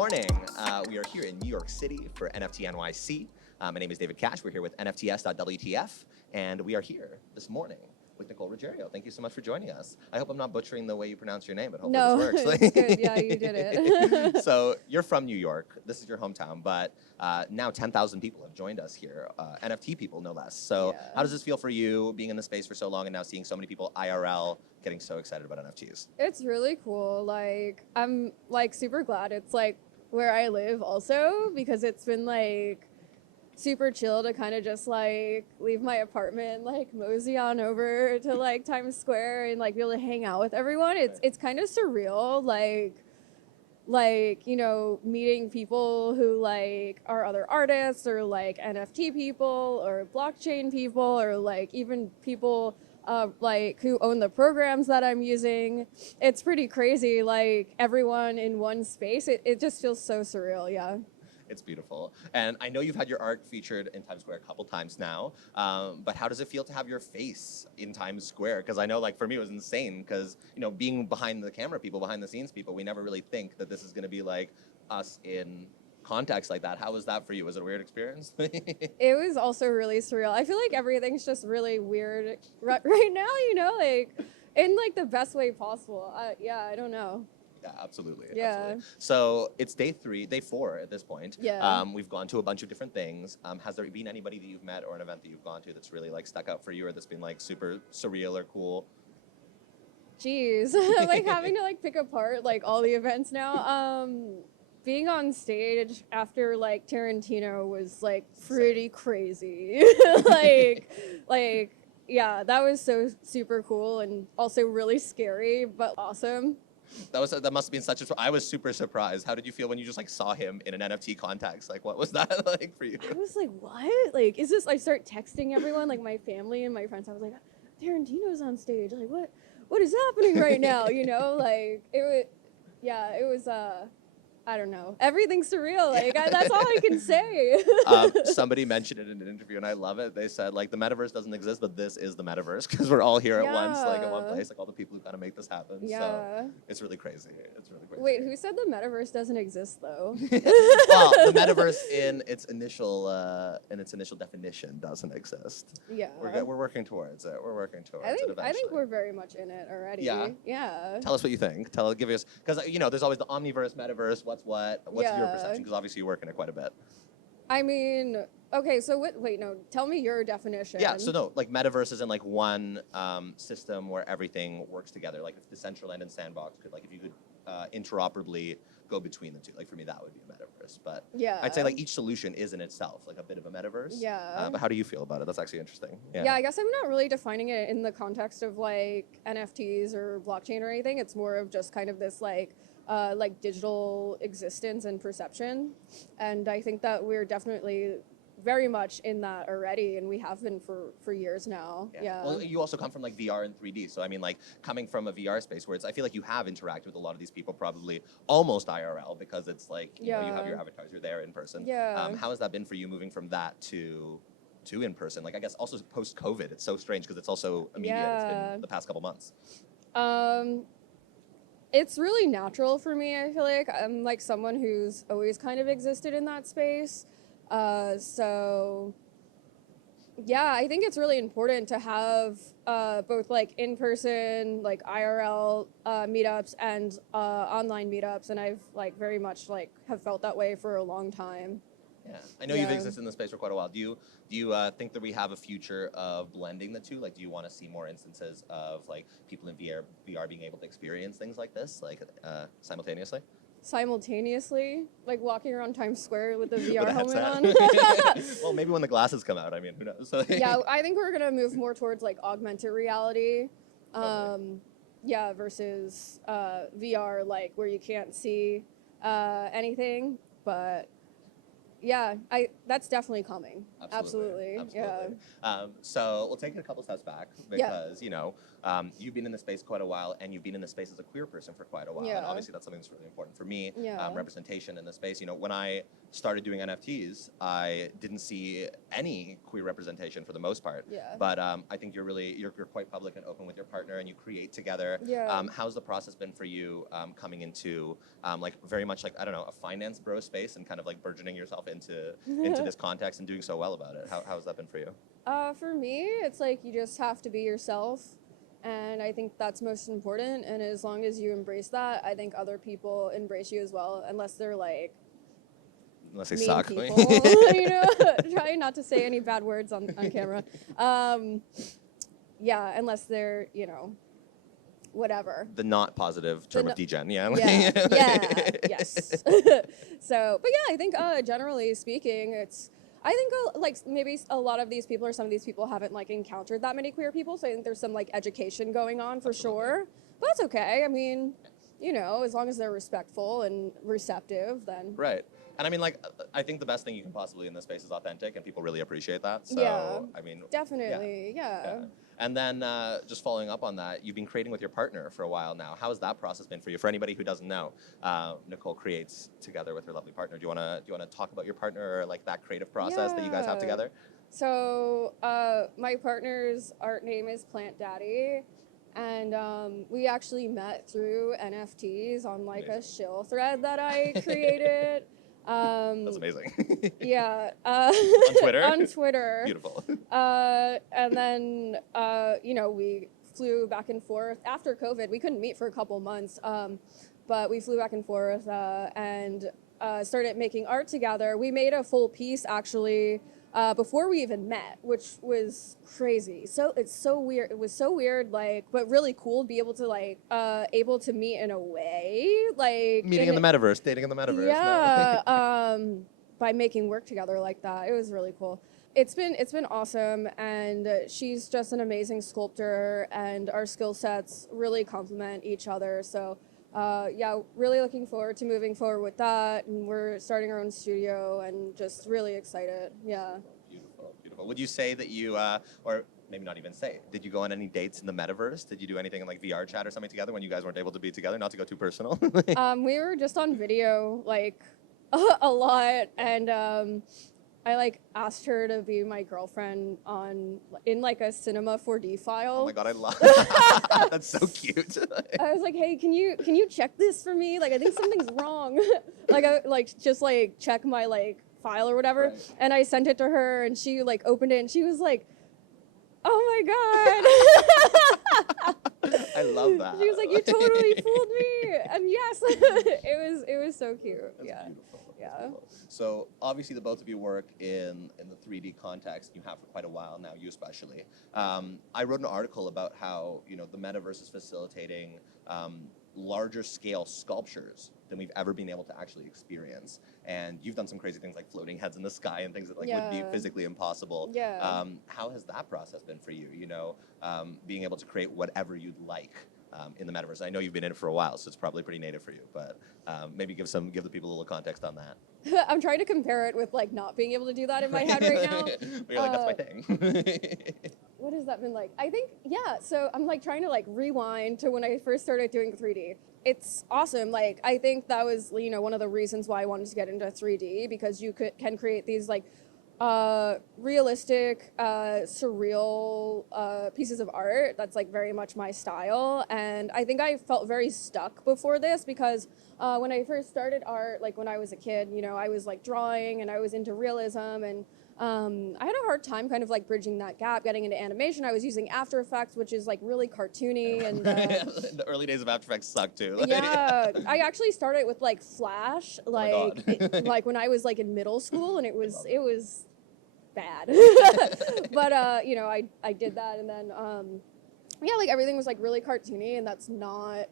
morning. We are here in New York City for NFT.NYC. My name is David Cash. We're here with NFTS.WTF, and we are here this morning with Nicole Ruggiero. Thank you so much for joining us. I hope I'm not butchering the way you pronounce your name, but hopefully this works. It's good. Yeah, you did it. So you're from New York. This is your hometown, but now 10,000 people have joined us here, NFT people no less. So how does this feel for you, being in the space for so long and now seeing so many people IRL getting so excited about NFTs? It's really cool. Like, I'm like super glad it's like where I live also, because it's been like super chill to kind of just like leave my apartment, like mosey on over to like Times Square and like be able to hang out with everyone. It's kind of surreal, like, you know, meeting people who like are other artists or like NFT people or blockchain people or like even people like who own the programs that I'm using. It's pretty crazy, like everyone in one space. It just feels so surreal, yeah. It's beautiful. And I know you've had your art featured in Times Square a couple times now, but how does it feel to have your face in Times Square? Because I know, like, for me, it was insane because, you know, being behind the camera people, behind the scenes people, we never really think that this is going to be like us in context like that. How was that for you? Was it a weird experience? It was also really surreal. I feel like everything's just really weird right now, you know, like in like the best way possible. Yeah, I don't know. Yeah, absolutely. Yeah. Absolutely. So it's day 4 at this point. Yeah. We've gone to a bunch of different things. Has there been anybody that you've met or an event that you've gone to that's really like stuck out for you or that's been like super surreal or cool? Jeez, I'm like having to like pick apart like all the events now. Being on stage after like Tarantino was like pretty crazy. like yeah, that was so super cool and also really scary but awesome. That must have been such a. I was super surprised. How did you feel when you just like saw him in an NFT context? Like, what was that like for you? I was like, what? Like, is this? I start texting everyone, like my family and my friends. I was like, Tarantino's on stage. Like, what is happening right now? You know, like it was. Yeah, it was. I don't know. Everything's surreal. Like that's all I can say. Somebody mentioned it in an interview, and I love it. They said like the metaverse doesn't exist, but this is the metaverse because we're all here at once, like in one place. Like all the people who kind of make this happen. Yeah. So it's really crazy. It's really crazy. Wait, who said the metaverse doesn't exist though? Well, the metaverse in its initial definition doesn't exist. Yeah. We're working towards it. We're working towards it eventually. I think we're very much in it already. Yeah. Yeah. Tell us what you think. Give us, because you know, there's always the omniverse, metaverse. What's your perception? Because obviously you work in it quite a bit. I mean, okay, so tell me your definition. Yeah, so no, like metaverse is in like one system where everything works together. Like if Decentraland and Sandbox could, like if you could interoperably go between the two. Like for me, that would be a metaverse. But yeah, I'd say like each solution is in itself like a bit of a metaverse. Yeah. But how do you feel about it? That's actually interesting. Yeah, I guess I'm not really defining it in the context of like NFTs or blockchain or anything. It's more of just kind of this like digital existence and perception. And I think that we're definitely very much in that already, and we have been for years now. Yeah. Well, you also come from like VR and 3D, so I mean, like coming from a VR space where I feel like you have interacted with a lot of these people, probably almost IRL, because it's like you know, you have your avatars, you're there in person. Yeah. How has that been for you moving from that to in person? Like I guess also post COVID, it's so strange because it's also immediate. It's been the past couple months. It's really natural for me. I feel like I'm like someone who's always kind of existed in that space. So yeah, I think it's really important to have both like in-person, like IRL meetups and online meetups, and I've like very much like have felt that way for a long time. Yeah, I know you've existed in the space for quite a while. Do you think that we have a future of blending the two? Like, do you want to see more instances of like people in VR being able to experience things like this, like simultaneously? Simultaneously, like walking around Times Square with the VR helmet on. Well, maybe when the glasses come out. I mean, who knows? Yeah, I think we're gonna move more towards like augmented reality. Yeah, versus VR, like where you can't see anything, but yeah, that's definitely coming. Absolutely. Yeah. So we'll take it a couple steps back because, you've been in the space quite a while and you've been in the space as a queer person for quite a while. And Yeah. obviously that's something that's really important for me, Yeah. representation in the space. When I started doing NFTs, I didn't see any queer representation for the most part. Yeah. But I think you're quite public and open with your partner and you create together. Yeah. How's the process been for you coming into like very much like, I don't know, a finance bro space and kind of like burgeoning yourself into this context and doing so well about it? How's that been for you? For me, it's like you just have to be yourself. And I think that's most important. And as long as you embrace that, I think other people embrace you as well, unless they're like Unless they mean suck. people, trying not to say any bad words on camera. Yeah, unless they're, whatever. The not positive term of degen, yeah. Yeah, yes. So, but yeah, I think generally speaking, I think like maybe a lot of these people or some of these people haven't like encountered that many queer people, so I think there's some like education going on for sure. But that's okay. I mean, as long as they're respectful and receptive, then. Right. And I mean, like, I think the best thing you can possibly in this space is authentic, and people really appreciate that. So, Yeah, I mean, definitely, yeah. And then just following up on that, you've been creating with your partner for a while now. How has that process been for you? For anybody who doesn't know, Nicole creates together with her lovely partner. Do you want to talk about your partner or like that creative process that you guys have together? So my partner's art name is Plant Daddy. And we actually met through NFTs on like a shill thread that I created. That's amazing. Yeah. On Twitter? On Twitter. Beautiful. And then, we flew back and forth. After COVID, we couldn't meet for a couple months, but we flew back and forth and started making art together. We made a full piece, actually, before we even met, which was crazy. So it's so weird. It was so weird, like, but really cool to be able to meet in a way, like meeting in the metaverse, dating in the metaverse. Yeah, by making work together like that. It was really cool. It's been awesome, and she's just an amazing sculptor, and our skill sets really complement each other. So. Really looking forward to moving forward with that, and we're starting our own studio and just really excited. Yeah. Beautiful, beautiful. Would you say that you, or maybe not even say, did you go on any dates in the metaverse? Did you do anything in like VR chat or something together when you guys weren't able to be together? Not to go too personal. We were just on video like a lot, and I like asked her to be my girlfriend in like a cinema 4D file. Oh my god, I love that. That's so cute. I was like, hey, can you check this for me? Like, I think something's wrong. I just check my like file or whatever. Right. And I sent it to her, and she like opened it, and she was like, oh my god. I love that. She was like, you totally fooled me. And yes, it was so cute. That's beautiful. Yeah. So obviously the both of you work in the 3D context. You have for quite a while now, you especially. I wrote an article about how the metaverse is facilitating larger scale sculptures than we've ever been able to actually experience. And you've done some crazy things like floating heads in the sky and things that would be physically impossible. Yeah. How has that process been for you? Being able to create whatever you'd like in the metaverse. I know you've been in it for a while, so it's probably pretty native for you. But maybe give the people a little context on that. I'm trying to compare it with like not being able to do that in my head right now. But you're like, that's my thing. What has that been like? I think, so I'm like trying to like rewind to when I first started doing 3D. It's awesome. Like, I think that was, one of the reasons why I wanted to get into 3D, because you can create these like realistic, surreal pieces of art. That's like very much my style. And I think I felt very stuck before this because when I first started art, like when I was a kid, I was like drawing and I was into realism, and I had a hard time kind of like bridging that gap, getting into animation. I was using After Effects, which is like really cartoony, and the early days of After Effects sucked too. Yeah, I actually started with like Flash, like like when I was like in middle school, and it was bad. But I did that, and then like everything was like really cartoony, and that's not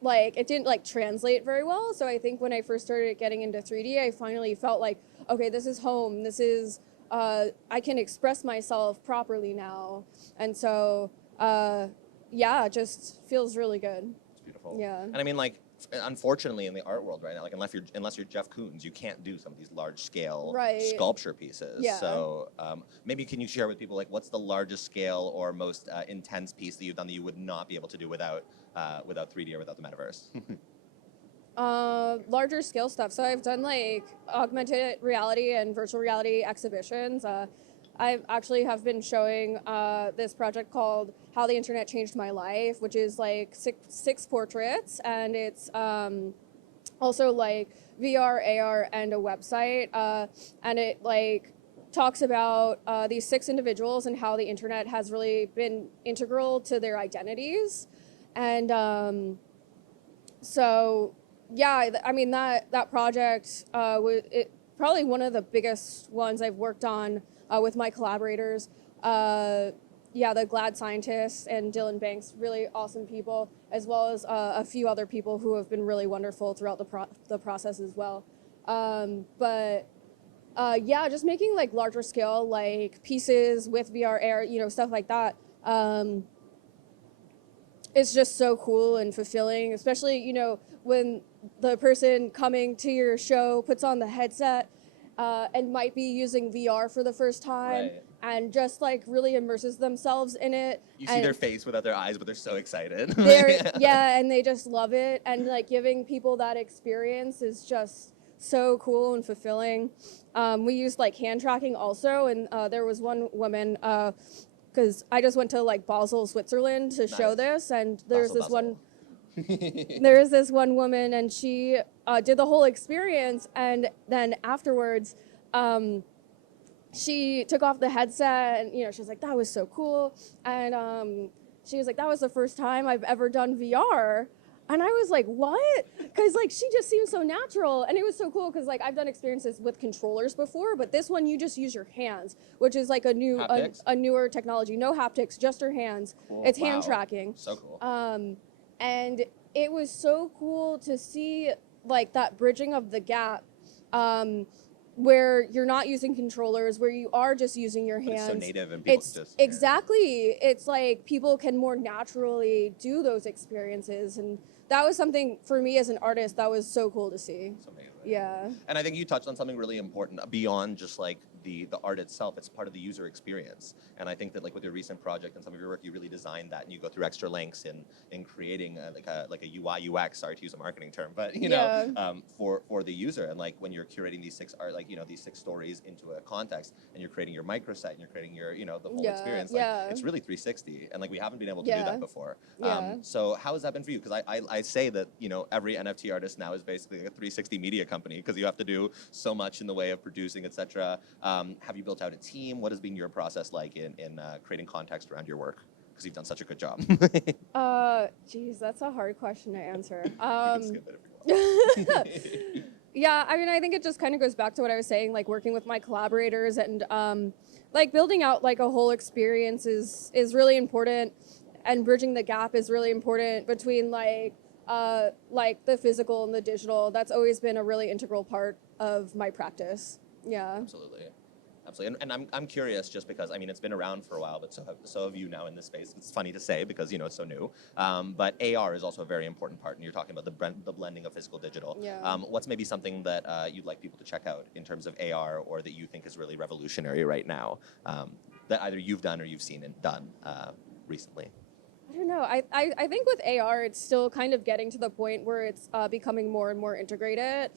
like, it didn't like translate very well. So I think when I first started getting into 3D, I finally felt like, okay, this is home. This is I can express myself properly now. And so it just feels really good. It's beautiful. Yeah. And I mean, like, unfortunately, in the art world right now, like unless you're Jeff Koons, you can't do some of these large scale Right. sculpture pieces. Yeah. So maybe can you share with people like what's the largest scale or most intense piece that you've done that you would not be able to do without 3D or without the metaverse? Larger scale stuff. So I've done like augmented reality and virtual reality exhibitions. I actually have been showing this project called How the Internet Changed My Life, which is like six portraits, and it's also like VR, AR, and a website, and it like talks about these 6 individuals and how the internet has really been integral to their identities, and so yeah, I mean that project was probably one of the biggest ones I've worked on with my collaborators. Yeah, the Glad scientists and Dylan Banks, really awesome people, as well as a few other people who have been really wonderful throughout the process as well. But yeah, just making like larger scale like pieces with VR, AR, stuff like that. It's just so cool and fulfilling, especially, when the person coming to your show puts on the headset and might be using VR for the first time. Right. And just like really immerses themselves in it. You see their face without their eyes, but they're so excited. Yeah, and they just love it. And like giving people that experience is just so cool and fulfilling. We used like hand tracking also, and there was one woman, because I just went to like Basel, Switzerland to show this, and there's this one. There's this one woman, and she did the whole experience, and then afterwards, she took off the headset, and she was like, "That was so cool," and she was like, "That was the first time I've ever done VR." And I was like, what? Because like she just seems so natural, and it was so cool because like I've done experiences with controllers before, but this one you just use your hands, which is like a newer technology. No haptics, just your hands. Cool. It's hand tracking. So cool. And it was so cool to see like that bridging of the gap, where you're not using controllers, where you are just using your hands. It's so native, and people exactly. It's like people can more naturally do those experiences, and that was something for me as an artist that was so cool to see. It's amazing. Yeah. And I think you touched on something really important beyond just like the art itself. It's part of the user experience. And I think that like with your recent project and some of your work, you really designed that, and you go through extra lengths in creating like a UI UX. Sorry to use a marketing term, but for the user. And like when you're curating these 6 these 6 stories into a context, and you're creating your microset, and you're creating your the whole experience. Like it's really 360, and like we haven't been able to do that before. So how has that been for you? Because I say that every NFT artist now is basically like a 360 media company, because you have to do so much in the way of producing, etc. Have you built out a team? What has been your process like in creating context around your work? Because you've done such a good job. Geez, that's a hard question to answer. You Yeah, I mean, I think it just kind of goes back to what I was saying, like working with my collaborators and like building out like a whole experience is really important, and bridging the gap is really important between like the physical and the digital. That's always been a really integral part of my practice. Yeah. Absolutely. And I'm curious, just because, I mean, it's been around for a while, but so have you now in this space. It's funny to say because, it's so new. But AR is also a very important part, and you're talking about the blending of physical digital. Yeah. What's maybe something that you'd like people to check out in terms of AR, or that you think is really revolutionary right now, that either you've done or you've seen and done recently? I don't know. I think with AR, it's still kind of getting to the point where it's becoming more and more integrated.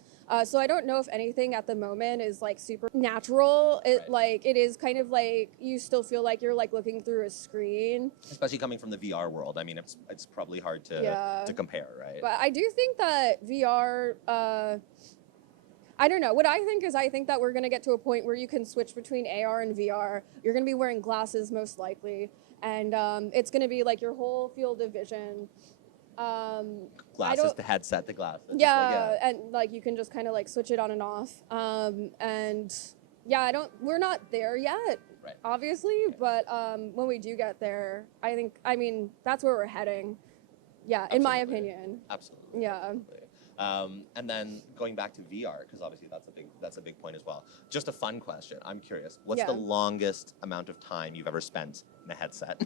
So I don't know if anything at the moment is like super natural. Like it is kind of like you still feel like you're like looking through a screen. Especially coming from the VR world. I mean, it's probably hard to compare, right? But I do think that VR. I don't know. What I think that we're going to get to a point where you can switch between AR and VR. You're going to be wearing glasses most likely, and it's going to be like your whole field of vision. Glasses, the headset, the glasses. Yeah, and like you can just kind of like switch it on and off. And yeah, we're not there yet, right, obviously, but when we do get there, I mean, that's where we're heading. Yeah, absolutely. In my opinion. Absolutely. Yeah. Absolutely. And then going back to VR, because obviously that's a big point as well. Just a fun question. I'm curious. What's the longest amount of time you've ever spent in a headset?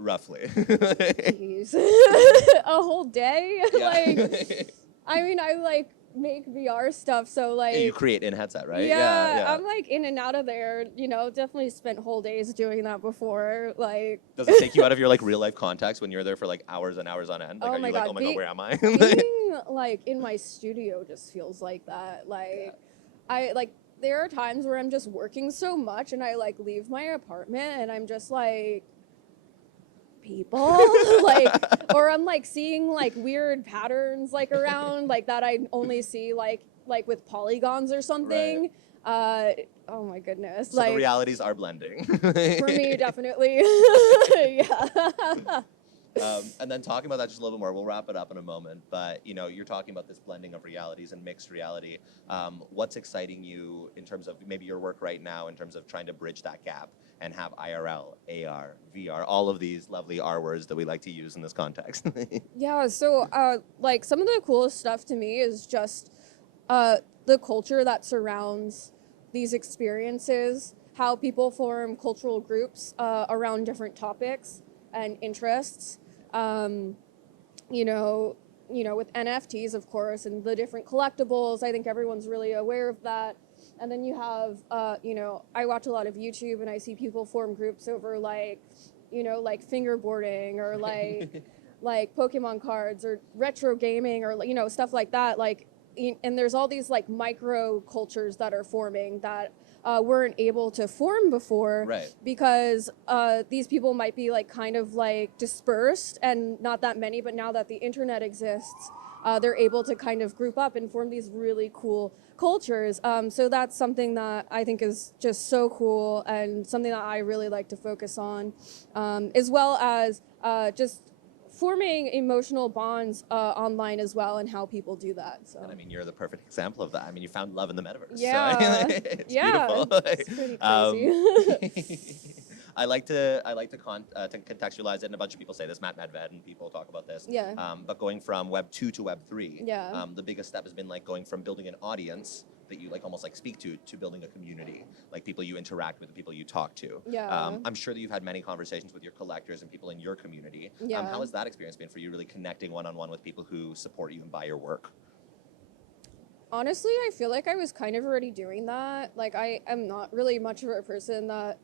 Roughly. Jeez. A whole day? Yeah. Like, I mean, I like make VR stuff, so like You create in headset, right? yeah, I'm like in and out of there, you know, definitely spent whole days doing that before. Like, Does it take you out of your like real life context when you're there for like hours and hours on end? Like, oh are my you like, God, oh my God, where am I? being like in my studio just feels like that. Like, I like there are times where I'm just working so much and I like leave my apartment and I'm just like, people like, or I'm like seeing like weird patterns like around like that I only see like with polygons or something. Oh my goodness. So like the realities are blending. for me, definitely. Yeah. And then talking about that just a little bit more, we'll wrap it up in a moment. But you know, you're talking about this blending of realities and mixed reality. What's exciting you in terms of maybe your work right now, in terms of trying to bridge that gap and have IRL, AR, VR, all of these lovely R words that we like to use in this context? Yeah. So, like some of the coolest stuff to me is just the culture that surrounds these experiences, how people form cultural groups around different topics and interests. You know, with NFTs, of course, and the different collectibles. I think everyone's really aware of that. And then you have, you know, I watch a lot of YouTube and I see people form groups over like, you know, like fingerboarding or like, like Pokemon cards or retro gaming or, you know, stuff like that. Like, and there's all these like micro cultures that are forming that weren't able to form before, Right. because these people might be like kind of like dispersed and not that many, but now that the internet exists, they're able to kind of group up and form these really cool cultures. So that's something that I think is just so cool and something that I really like to focus on, as well as just forming emotional bonds online as well and how people do that. So. And I mean, you're the perfect example of that. I mean, you found love in the metaverse. Yeah. So, it's beautiful. It's pretty crazy. I like to contextualize it, and a bunch of people say this, Matt Medved, and people talk about this. Yeah. But going from Web 2 to Web 3, Yeah. the biggest step has been like going from building an audience that you like almost like speak to building a community, like people you interact with, the people you talk to. Yeah. I'm sure that you've had many conversations with your collectors and people in your community. Yeah. How has that experience been for you, really connecting one-on-one with people who support you and buy your work? Honestly, I feel like I was kind of already doing that. Like, I am not really much of a person that,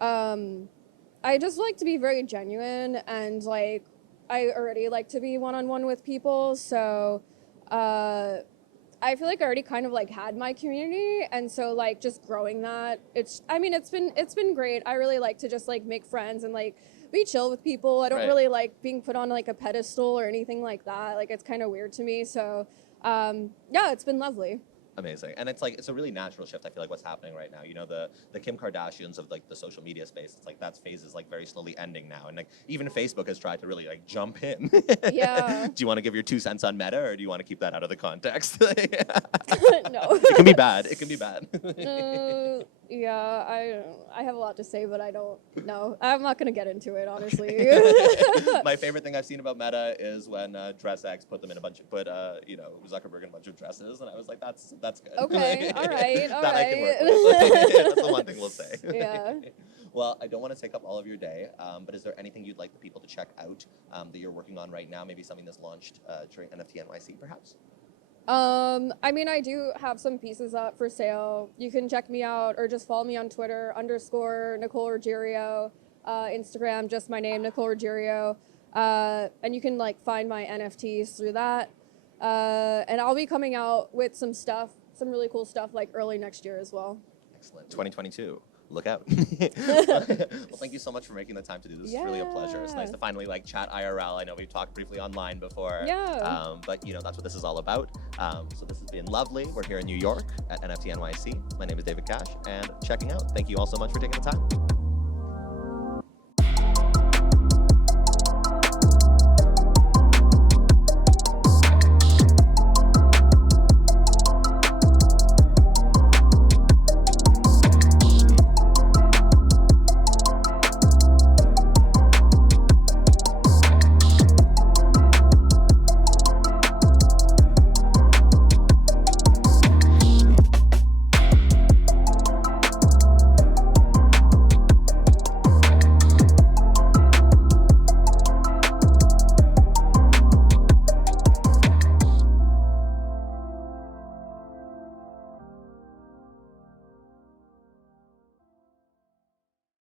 I just like to be very genuine, and like, I already like to be one-on-one with people. So, I feel like I already kind of like had my community, and so like just growing that, it's been great. I really like to just like make friends and like be chill with people. I don't Right. really like being put on like a pedestal or anything like that. Like, it's kind of weird to me. So yeah, it's been lovely. Amazing. And it's like, it's a really natural shift. I feel like what's happening right now, you know, the Kim Kardashians of like the social media space, it's like that phase is like very slowly ending now. And like even Facebook has tried to really like jump in. Yeah. Do you want to give your 2 cents on Meta, or do you want to keep that out of the context? No. It can be bad. It can be bad. Yeah, I have a lot to say, but I don't know. I'm not going to get into it, honestly. My favorite thing I've seen about Meta is when DressX put you know, Zuckerberg in a bunch of dresses, and I was like, that's good. Okay, all right, all that I can work right. with. That's the one thing we'll say. Yeah. Well, I don't want to take up all of your day, but is there anything you'd like the people to check out that you're working on right now? Maybe something that's launched during NFT.NYC, perhaps? I mean, I do have some pieces up for sale. You can check me out or just follow me on Twitter, _ Nicole Ruggiero, Instagram, just my name, Nicole Ruggiero. And you can like find my NFTs through that. And I'll be coming out with some really cool stuff like early next year as well. Excellent. 2022. Look out. Well, thank you so much for making the time to do this. Yeah. It's really a pleasure. It's nice to finally like chat IRL. I know we've talked briefly online before. Yeah. But you know, that's what this is all about. So this has been lovely. We're here in New York at NFT.NYC. My name is David Cash, and checking out. Thank you all so much for taking the time.